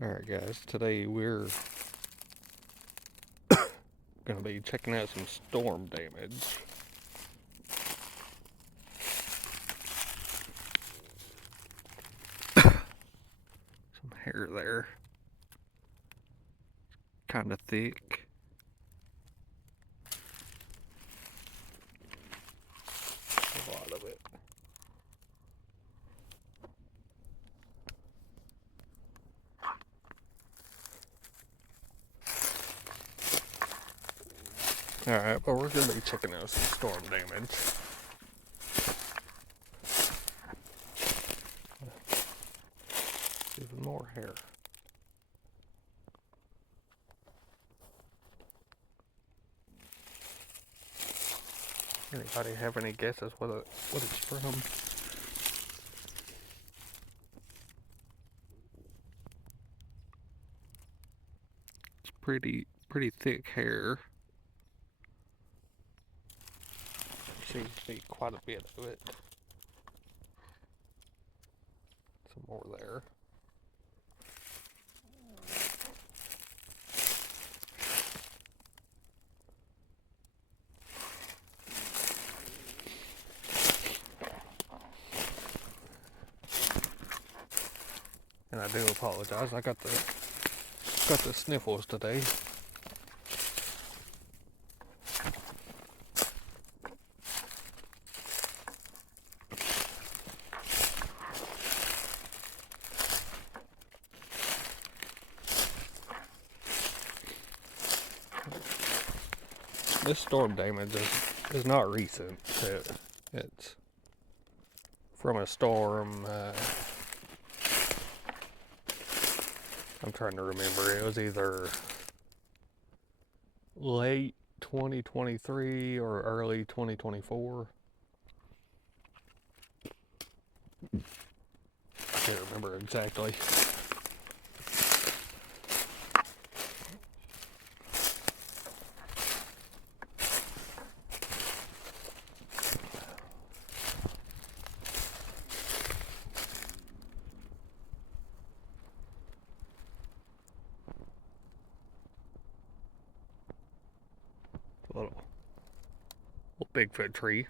Alright guys, today we're going to be checking out some storm damage. Some hair there. Kind of thick. A lot of it. Alright, but we're going to be checking out some storm damage. Even more hair. Anybody have any guesses what it's from? It's pretty thick hair. There seems to be quite a bit of it. Some more there. And I do apologize. I got the sniffles today. This storm damage is not recent. It's from a storm. I'm trying to remember. It was either late 2023 or early 2024. I can't remember exactly. Little Bigfoot tree,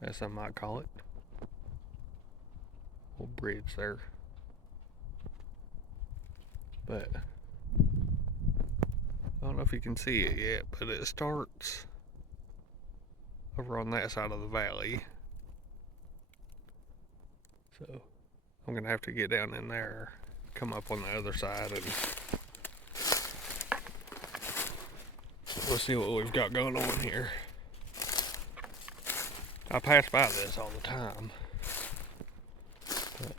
as some might call it. Little bridge there. But I don't know if you can see it yet, but it starts over on that side of the valley. So I'm gonna have to get down in there, come up on the other side, and we'll see what we've got going on here. I pass by this all the time, but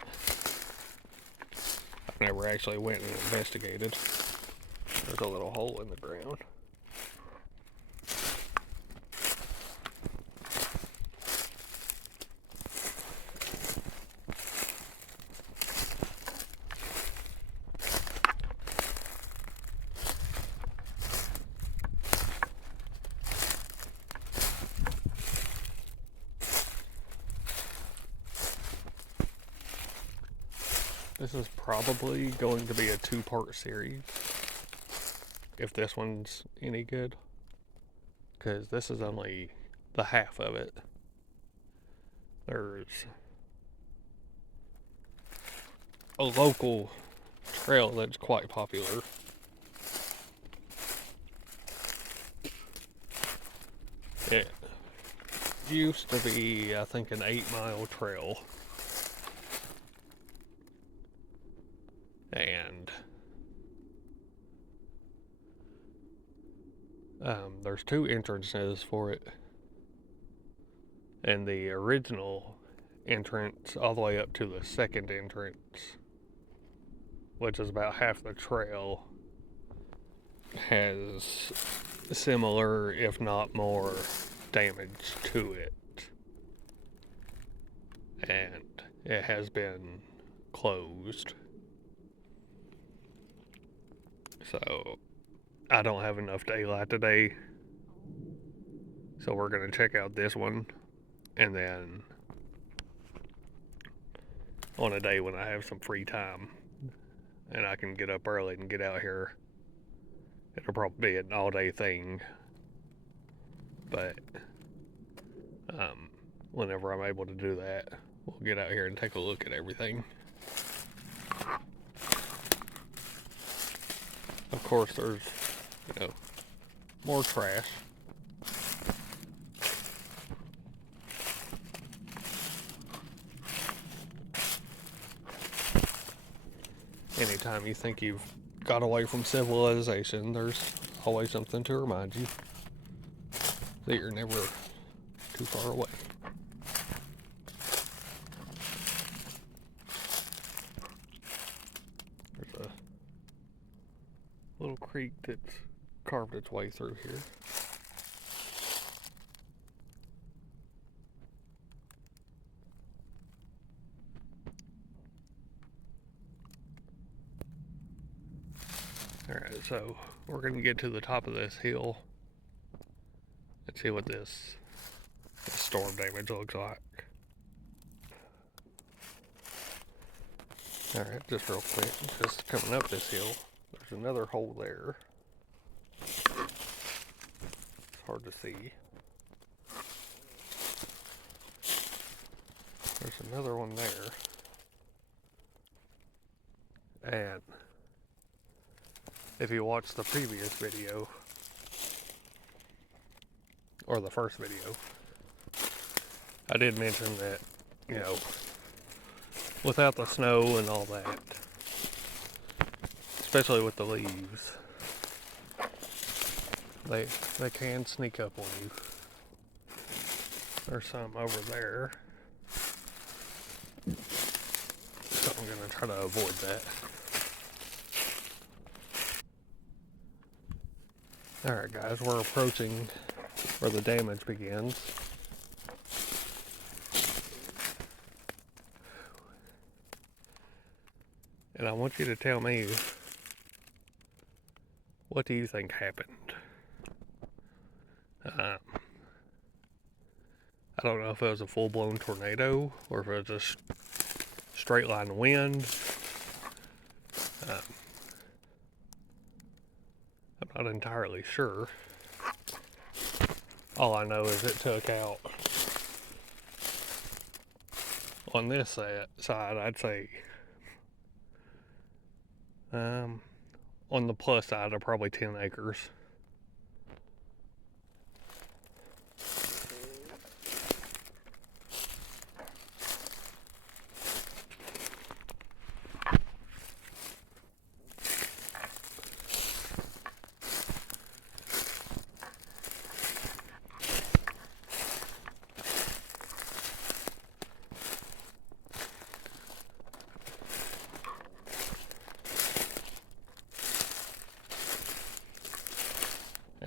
I've never actually went and investigated. There's a little hole in the ground. This is probably going to be a two-part series, if this one's any good, because this is only the half of it. There's a local trail that's quite popular. It used to be, I think, an 8-mile trail. And there's two entrances for it. And the original entrance, all the way up to the second entrance, which is about half the trail, has similar, if not more, damage to it. And it has been closed. So I don't have enough daylight today. So we're going to check out this one. And then on a day when I have some free time, and I can get up early and get out here, it'll probably be an all-day thing. But whenever I'm able to do that, we'll get out here and take a look at everything. Of course, there's, more trash. Anytime you think you've got away from civilization, there's always something to remind you that you're never too far away. There's a little creek that's carved its way through here. Alright, so we're going to get to the top of this hill and see what this storm damage looks like. Alright, just real quick, just coming up this hill, there's another hole there. It's hard to see. There's another one there. And if you watch the previous video, or the first video, I did mention that, without the snow and all that, especially with the leaves, they can sneak up on you. There's some over there, so I'm gonna try to avoid that. Alright guys, we're approaching where the damage begins. And I want you to tell me, what do you think happened? I don't know if it was a full-blown tornado or if it was a straight line wind. I'm not entirely sure. All I know is it took out, on this side, I'd say, on the plus side of probably 10 acres.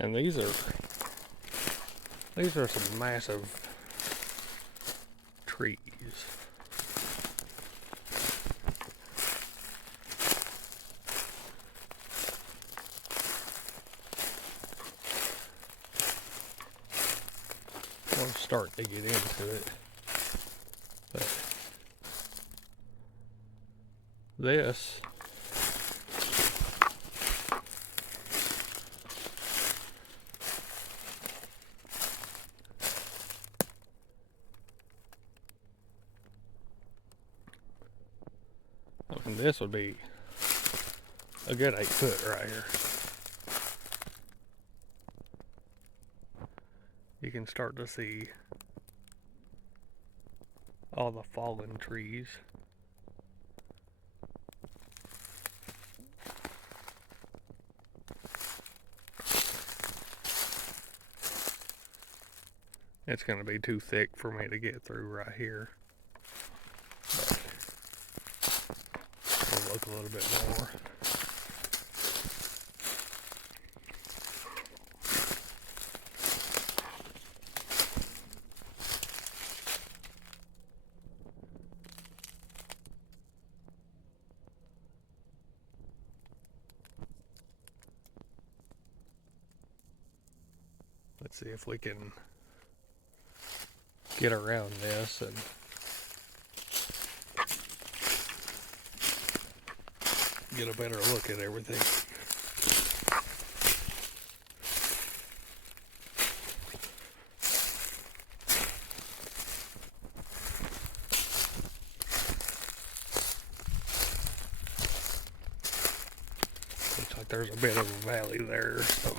And these are some massive trees. We're starting to get into it. But this this would be a good 8 foot right here. You can start to see all the fallen trees. It's going to be too thick for me to get through right here. But we'll look a little bit more. Let's see if we can get around this and get a better look at everything. Looks like there's a bit of a valley there, so.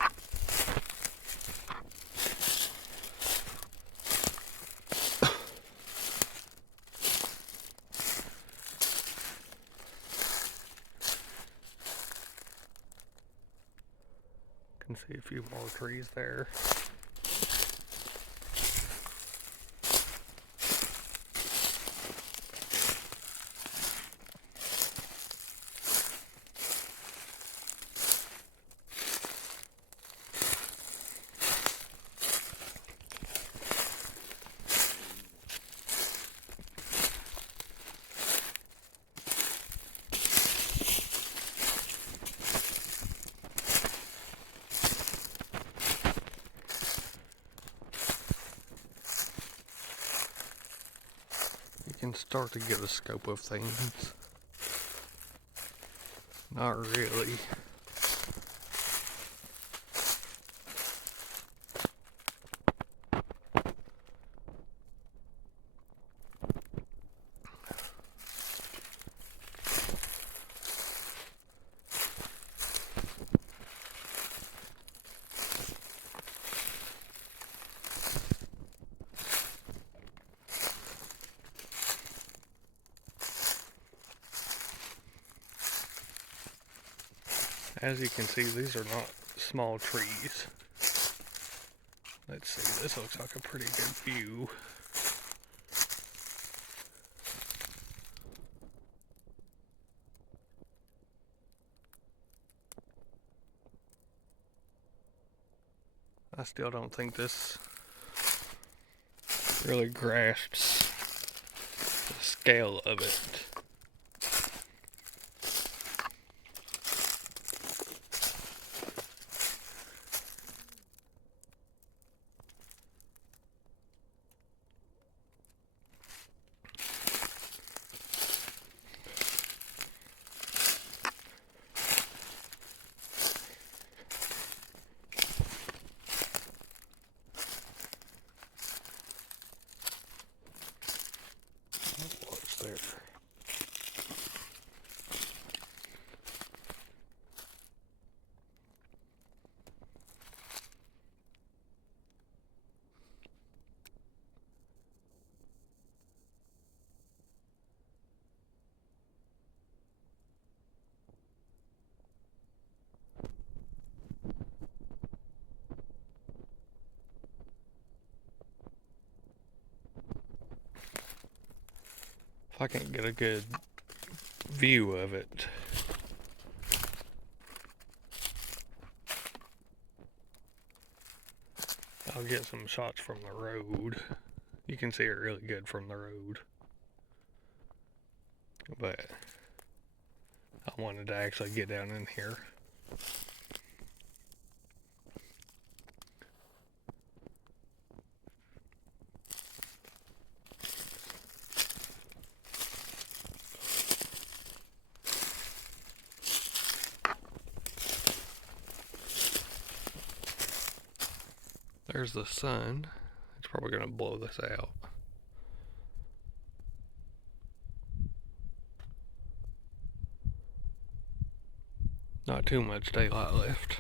Can see a few more trees there. Can start to get a scope of things. Not really. As you can see, these are not small trees. Let's see, this looks like a pretty good view. I still don't think this really grasps the scale of it. What's there? If I can't get a good view of it. I'll get some shots from the road. You can see it really good from the road. But I wanted to actually get down in here. There's the sun. It's probably going to blow this out. Not too much daylight left.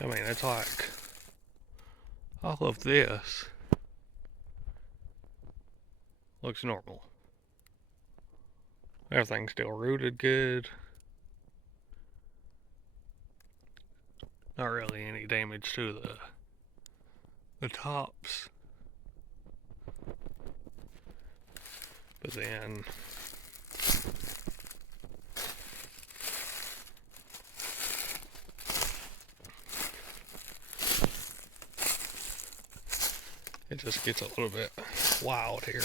I mean, it's like all of this looks normal. Everything's still rooted good. Not really any damage to the tops. But then it just gets a little bit wild here.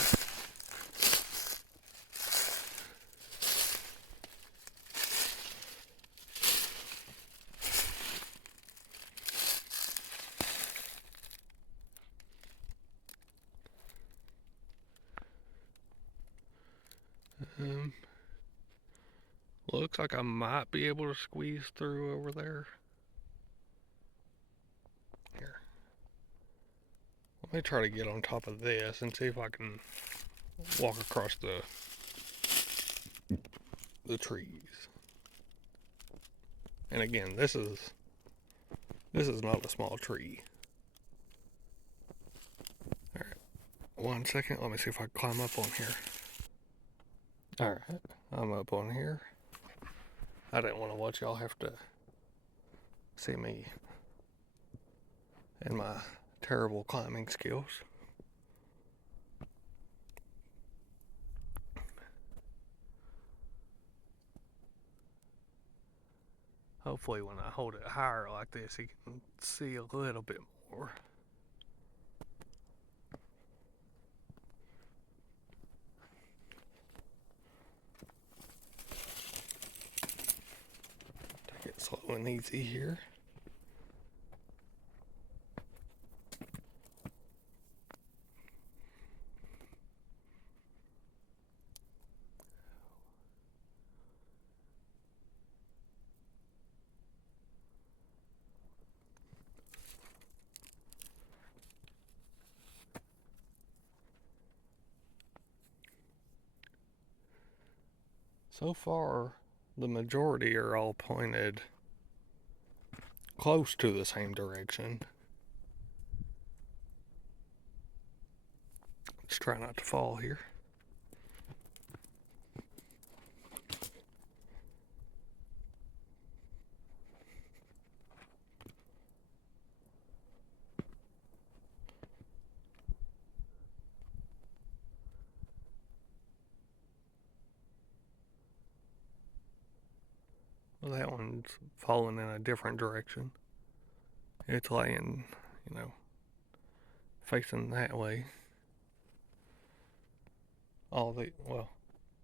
Um, looks like I might be able to squeeze through over there. Here. Let me try to get on top of this and see if I can walk across the trees. And again, this is not a small tree. Alright. 1 second, let me see if I can climb up on here. Alright, I'm up on here. I didn't want to let y'all have to see me and my terrible climbing skills. Hopefully when I hold it higher like this, you can see a little bit more. Take it slow and easy here. So far, the majority are all pointed close to the same direction. Let's try not to fall here. Well, that one's falling in a different direction. It's laying, facing that way.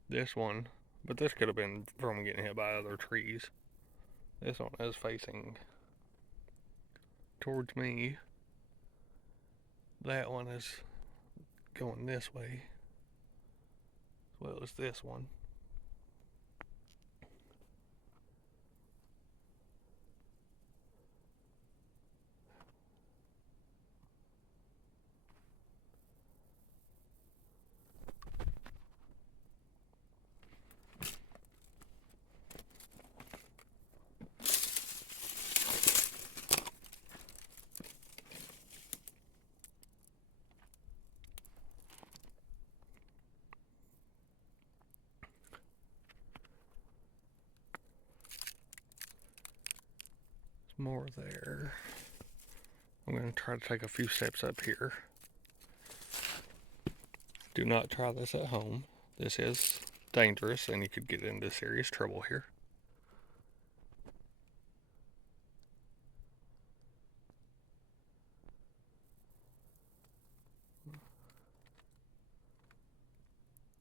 This one, but this could have been from getting hit by other trees. This one is facing towards me. That one is going this way, as well as this one. More there. I'm going to try to take a few steps up here. Do not try this at home. This is dangerous and you could get into serious trouble here.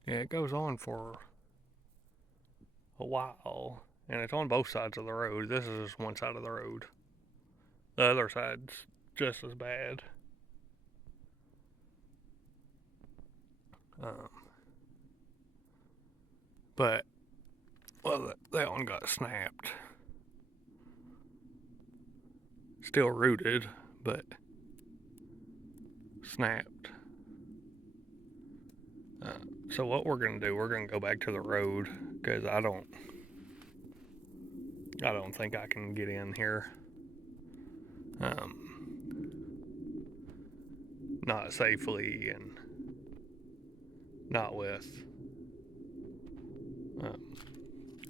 Yeah, it goes on for a while, and it's on both sides of the road. This is just one side of the road. The other side's just as bad. But, well, that one got snapped. Still rooted, but snapped. So what we're gonna do, we're gonna go back to the road, because I don't think I can get in here. Not safely and not with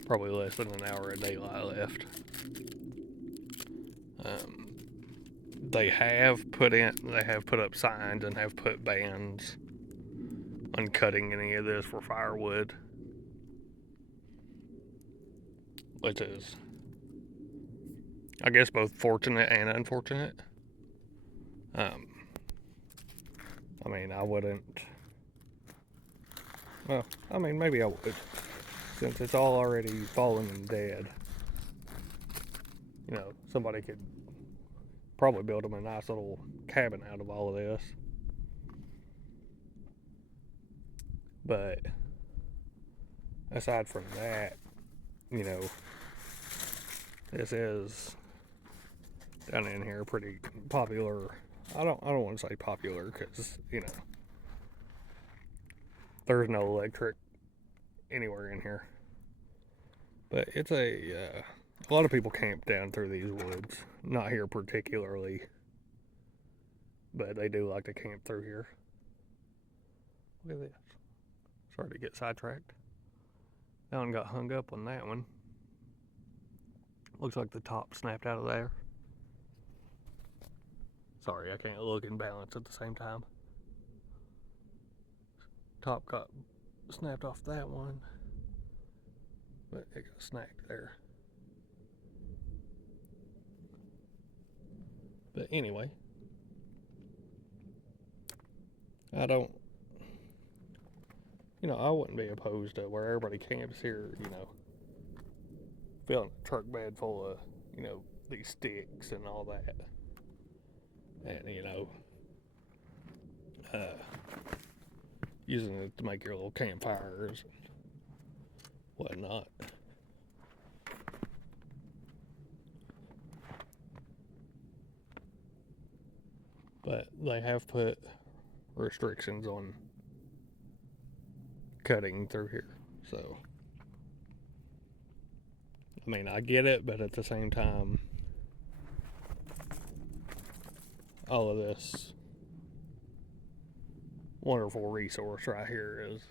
probably less than an hour of daylight left. They have put up signs and have put bans on cutting any of this for firewood, which is, I guess, both fortunate and unfortunate. I mean, I wouldn't. Well, I mean, maybe I would, since it's all already fallen and dead. Somebody could probably build them a nice little cabin out of all of this. But aside from that, you know, this is down in here pretty popular. I don't want to say popular because, you know, there's no electric anywhere in here. But it's a lot of people camp down through these woods. Not here particularly, but they do like to camp through here. Look at this. Sorry to get sidetracked. That one got hung up on that one. Looks like the top snapped out of there. Sorry, I can't look and balance at the same time. Top got snapped off that one, but it got snagged there. But anyway, I don't, you know, I wouldn't be opposed to where everybody camps here, you know, filling a truck bed full of, you know, these sticks and all that. And, you know, using it to make your little campfires and whatnot. But they have put restrictions on cutting through here. So, I mean, I get it, but at the same time, all of this wonderful resource right here is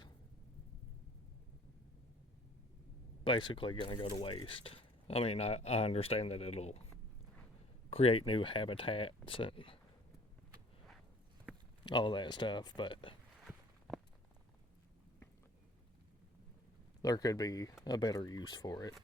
basically going to go to waste. I mean, I understand that it'll create new habitats and all that stuff, but there could be a better use for it.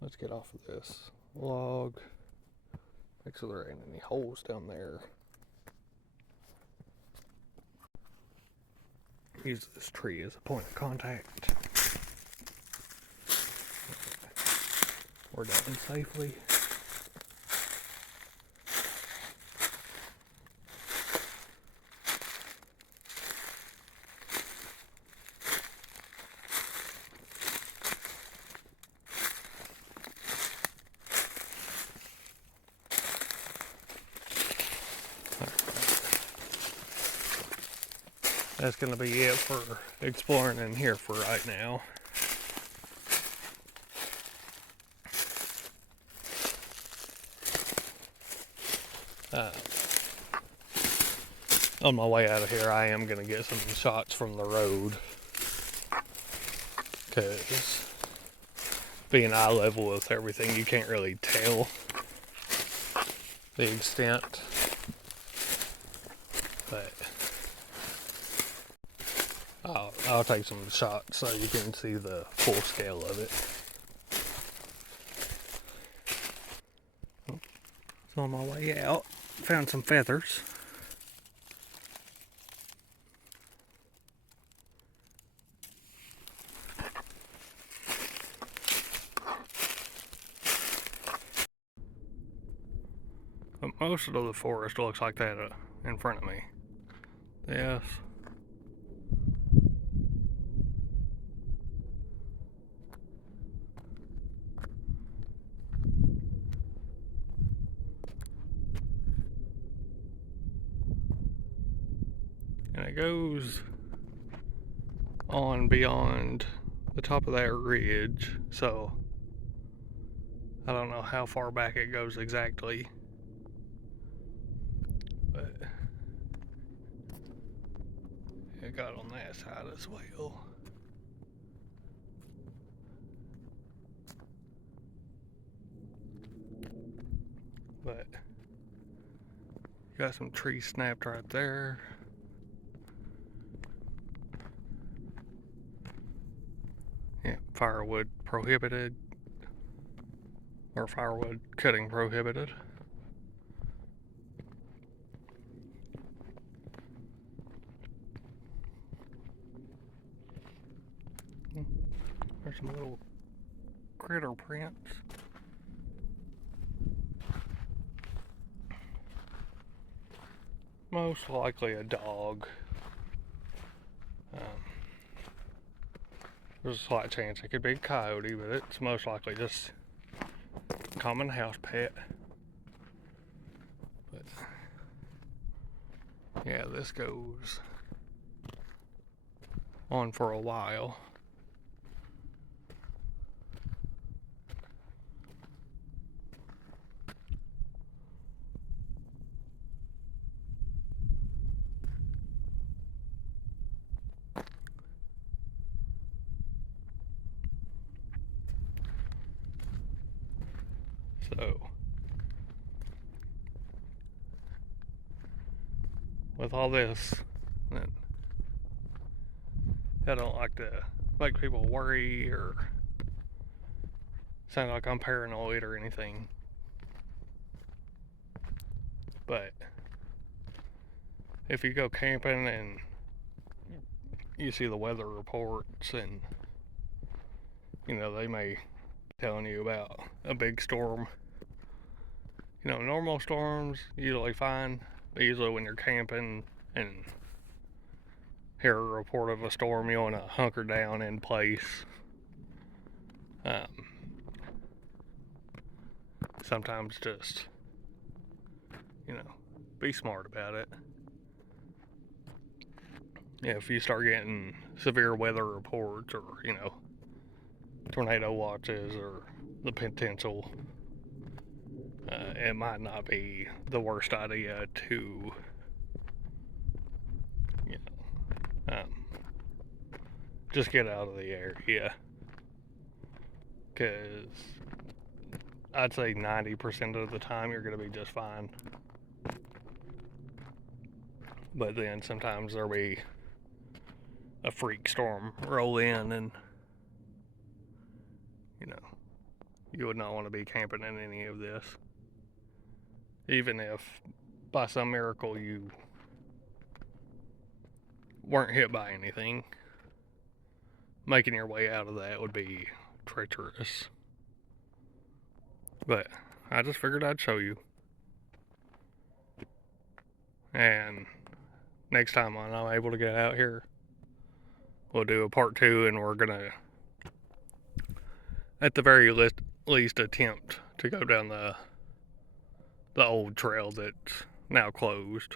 Let's get off of this log. Make sure there ain't any holes down there. Use this tree as a point of contact. We're done safely. That's going to be it for exploring in here for right now. On my way out of here, I am going to get some shots from the road, because being eye level with everything, you can't really tell the extent, but I'll take some shots so you can see the full scale of it. So on my way out, found some feathers. But most of the forest looks like that in front of me. Yes. And it goes on beyond the top of that ridge, so I don't know how far back it goes exactly, but it got on that side as well. But got some trees snapped right there. Yeah, firewood prohibited, or firewood cutting prohibited. There's some little critter prints. Most likely a dog. There's a slight chance it could be a coyote, but it's most likely just a common house pet. But yeah, this goes on for a while. So, with all this, I don't like to make people worry or sound like I'm paranoid or anything. But if you go camping and you see the weather reports and, you know, they may be telling you about a big storm. You know, normal storms, usually fine. But usually when you're camping and hear a report of a storm, you want to hunker down in place. Sometimes just, you know, be smart about it. Yeah, if you start getting severe weather reports or, you know, tornado watches or the potential, it might not be the worst idea to, you know, just get out of the area. Because I'd say 90% of the time you're going to be just fine. But then sometimes there'll be a freak storm roll in and, you know, you would not want to be camping in any of this. Even if by some miracle you weren't hit by anything, making your way out of that would be treacherous. But I just figured I'd show you. And next time when I'm able to get out here, we'll do a part 2 and we're gonna, at the very least, attempt to go down the old trail that's now closed.